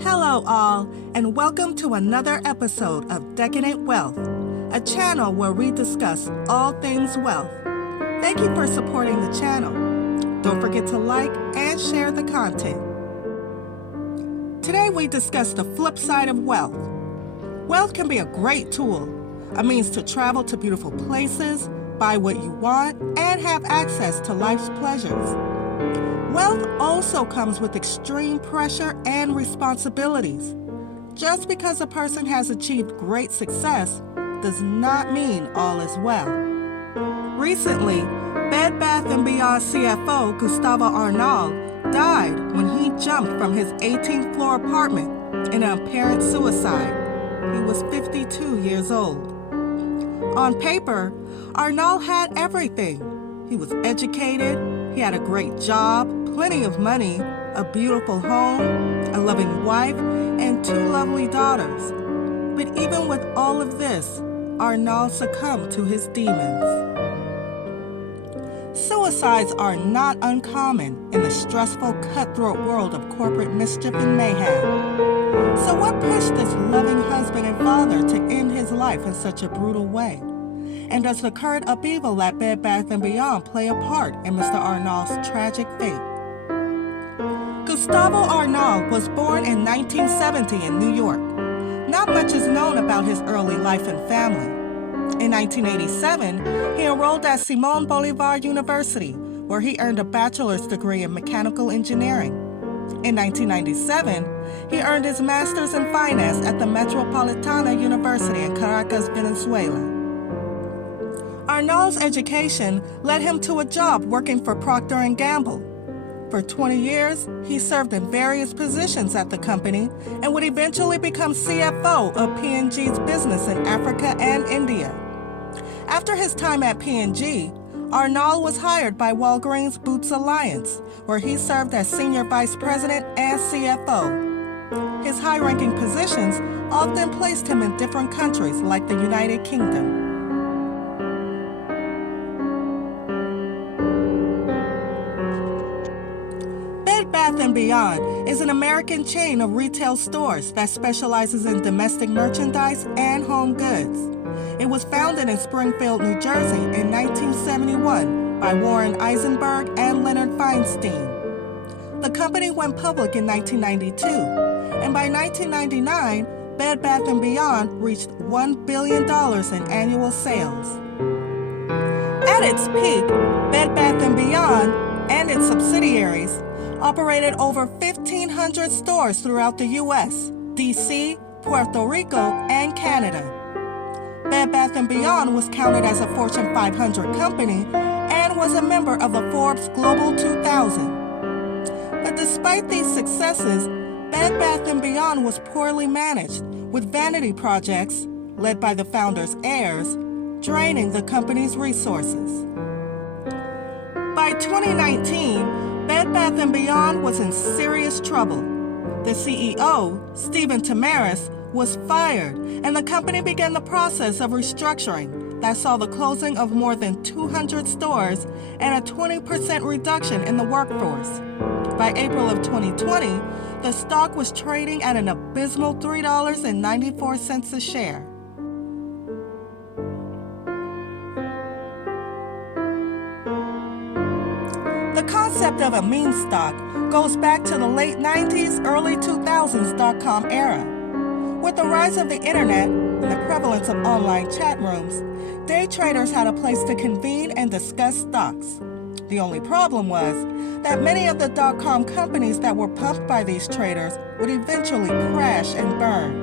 Hello, all, and welcome to another episode of Decadent Wealth, a channel where we discuss all things wealth. Thank you for supporting the channel. Don't forget to like and share the content. Today, we discuss the flip side of wealth. Wealth can be a great tool, a means to travel to beautiful places, buy what you want, and have access to life's pleasures. Wealth also comes with extreme pressure and responsibilities. Just because a person has achieved great success does not mean all is well. Recently, Bed Bath & Beyond CFO Gustavo Arnal died when he jumped from his 18th floor apartment in an apparent suicide. He was 52 years old. On paper, Arnal had everything. He was educated, he had a great job, plenty of money, a beautiful home, a loving wife, and two lovely daughters. But even with all of this, Arnal succumbed to his demons. Suicides are not uncommon in the stressful, cutthroat world of corporate mischief and mayhem. So what pushed this loving husband and father to end his life in such a brutal way? And does the current upheaval at Bed Bath & Beyond play a part in Mr. Arnal's tragic fate? Gustavo Arnal was born in 1970 in New York. Not much is known about his early life and family. In 1987, he enrolled at Simón Bolívar University, where he earned a bachelor's degree in mechanical engineering. In 1997, he earned his master's in finance at the Metropolitana University in Caracas, Venezuela. Arnal's education led him to a job working for Procter & Gamble. For 20 years, he served in various positions at the company and would eventually become CFO of P&G's business in Africa and India. After his time at P&G, Arnal was hired by Walgreens Boots Alliance, where he served as Senior Vice President and CFO. His high-ranking positions often placed him in different countries like the United Kingdom. Bed Bath & Beyond is an American chain of retail stores that specializes in domestic merchandise and home goods. It was founded in Springfield, New Jersey in 1971 by Warren Eisenberg and Leonard Feinstein. The company went public in 1992, and by 1999, Bed Bath & Beyond reached $1 billion in annual sales. At its peak, Bed Bath & Beyond and its subsidiaries operated over 1,500 stores throughout the U.S., D.C., Puerto Rico, and Canada. Bed Bath & Beyond was counted as a Fortune 500 company and was a member of the Forbes Global 2000. But despite these successes, Bed Bath & Beyond was poorly managed, with vanity projects, led by the founder's heirs, draining the company's resources. By 2019, Bed Bath & Beyond was in serious trouble. The CEO, Stephen Tamaris, was fired, and the company began the process of restructuring that saw the closing of more than 200 stores and a 20% reduction in the workforce. By April of 2020, the stock was trading at an abysmal $3.94 a share. The concept of a meme stock goes back to the late 90s, early 2000s .com era. With the rise of the internet and the prevalence of online chat rooms, day traders had a place to convene and discuss stocks. The only problem was that many of the .com companies that were pumped by these traders would eventually crash and burn.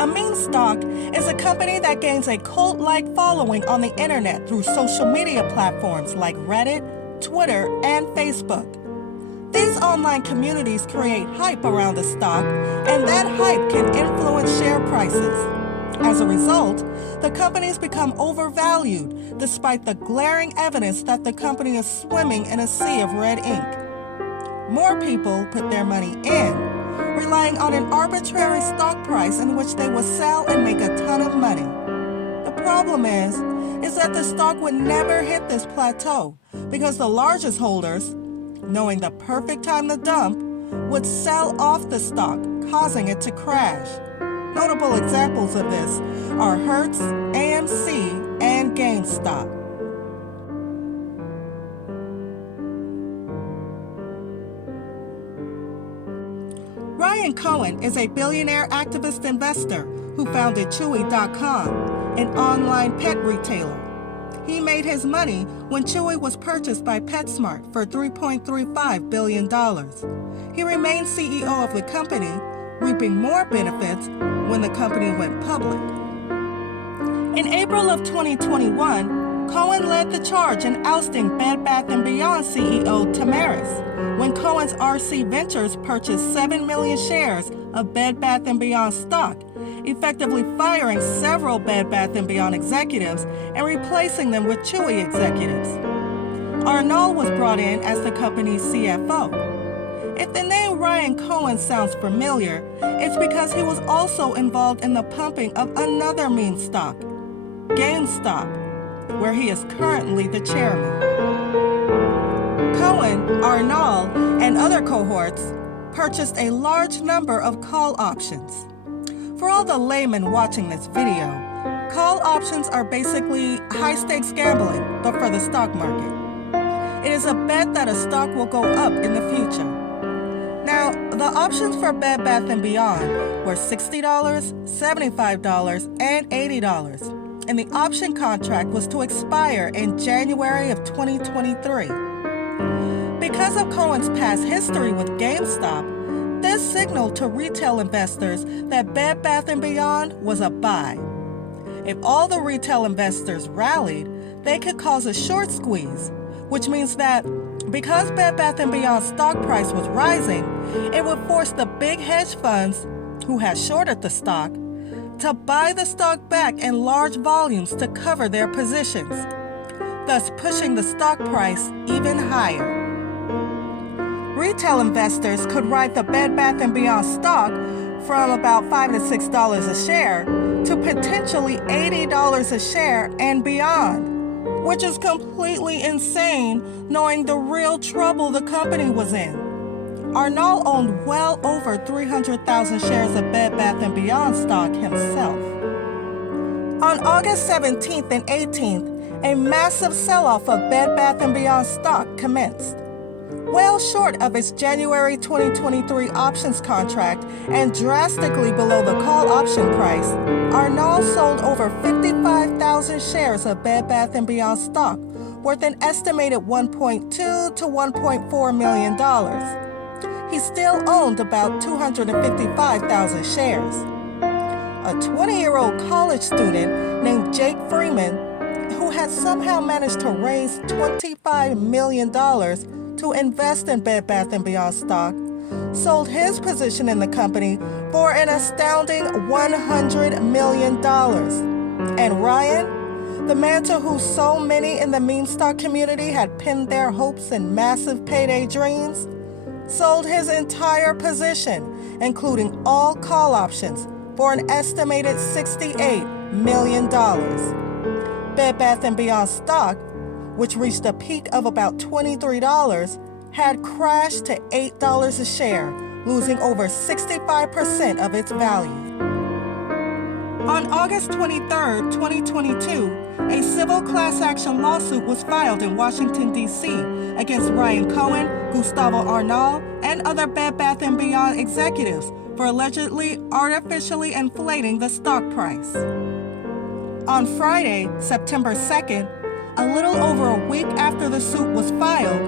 A meme stock is a company that gains a cult-like following on the internet through social media platforms like Reddit, Twitter, and Facebook. These online communities create hype around a stock, and that hype can influence share prices. As a result, the companies become overvalued despite the glaring evidence that the company is swimming in a sea of red ink. More people put their money in, relying on an arbitrary stock price in which they will sell and make a ton of money. The problem is that the stock would never hit this plateau because the largest holders, knowing the perfect time to dump, would sell off the stock, causing it to crash. Notable examples of this are Hertz, AMC, and GameStop. Ryan Cohen is a billionaire activist investor who founded Chewy.com, an online pet retailer. He made his money when Chewy was purchased by PetSmart for $3.35 billion. He remained CEO of the company, reaping more benefits when the company went public. In April of 2021, Cohen led the charge in ousting Bed Bath & Beyond CEO Tamaris when Cohen's RC Ventures purchased 7 million shares of Bed Bath & Beyond stock, effectively firing several Bed Bath & Beyond executives and replacing them with Chewy executives. Arnal was brought in as the company's CFO. If the name Ryan Cohen sounds familiar, it's because he was also involved in the pumping of another meme stock, GameStop, where he is currently the chairman. Cohen, Arnal, and other cohorts purchased a large number of call options. For all the laymen watching this video, call options are basically high-stakes gambling, but for the stock market. It is a bet that a stock will go up in the future. Now, the options for Bed Bath & Beyond were $60, $75, and $80. And the option contract was to expire in January of 2023. Because of Cohen's past history with GameStop, this signaled to retail investors that Bed Bath & Beyond was a buy. If all the retail investors rallied, they could cause a short squeeze, which means that because Bed Bath & Beyond's stock price was rising, it would force the big hedge funds, who had shorted the stock, to buy the stock back in large volumes to cover their positions, thus pushing the stock price even higher. Retail investors could ride the Bed Bath & Beyond stock from about $5 to $6 a share to potentially $80 a share and beyond, which is completely insane knowing the real trouble the company was in. Arnal owned well over 300,000 shares of Bed Bath & Beyond stock himself. On August 17th and 18th, a massive sell-off of Bed Bath & Beyond stock commenced. Well short of its January 2023 options contract and drastically below the call option price, Arnal sold over 55,000 shares of Bed Bath & Beyond stock, worth an estimated $1.2 to $1.4 million. He still owned about 255,000 shares. A 20-year-old college student named Jake Freeman, who had somehow managed to raise $25 million to invest in Bed Bath & Beyond stock, sold his position in the company for an astounding $100 million. And Ryan, the man to whom so many in the meme stock community had pinned their hopes and massive payday dreams, sold his entire position, including all call options, for an estimated $68 million. Bed Bath & Beyond stock, which reached a peak of about $23, had crashed to $8 a share, losing over 65% of its value. On August 23, 2022, a civil class action lawsuit was filed in Washington, D.C. against Ryan Cohen, Gustavo Arnal, and other Bed Bath & Beyond executives for allegedly artificially inflating the stock price. On Friday, September 2nd, a little over a week after the suit was filed,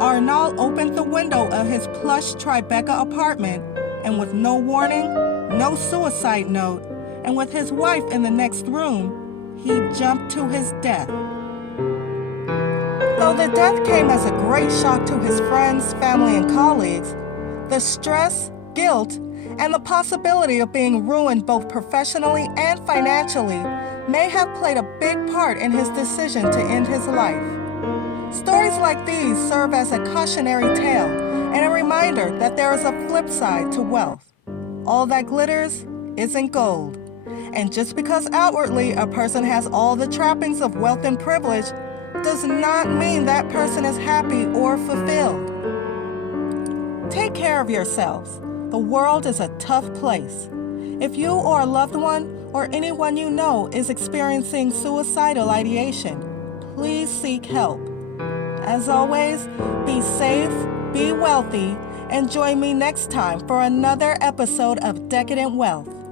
Arnal opened the window of his plush Tribeca apartment and with no warning, no suicide note, and with his wife in the next room, he jumped to his death. Though the death came as a great shock to his friends, family, and colleagues, the stress, guilt, and the possibility of being ruined both professionally and financially may have played a big part in his decision to end his life. Stories like these serve as a cautionary tale and a reminder that there is a flip side to wealth. All that glitters isn't gold. And just because outwardly a person has all the trappings of wealth and privilege does not mean that person is happy or fulfilled. Take care of yourselves. The world is a tough place. If you or a loved one or anyone you know is experiencing suicidal ideation, please seek help. As always, be safe, be wealthy, and join me next time for another episode of Decadent Wealth.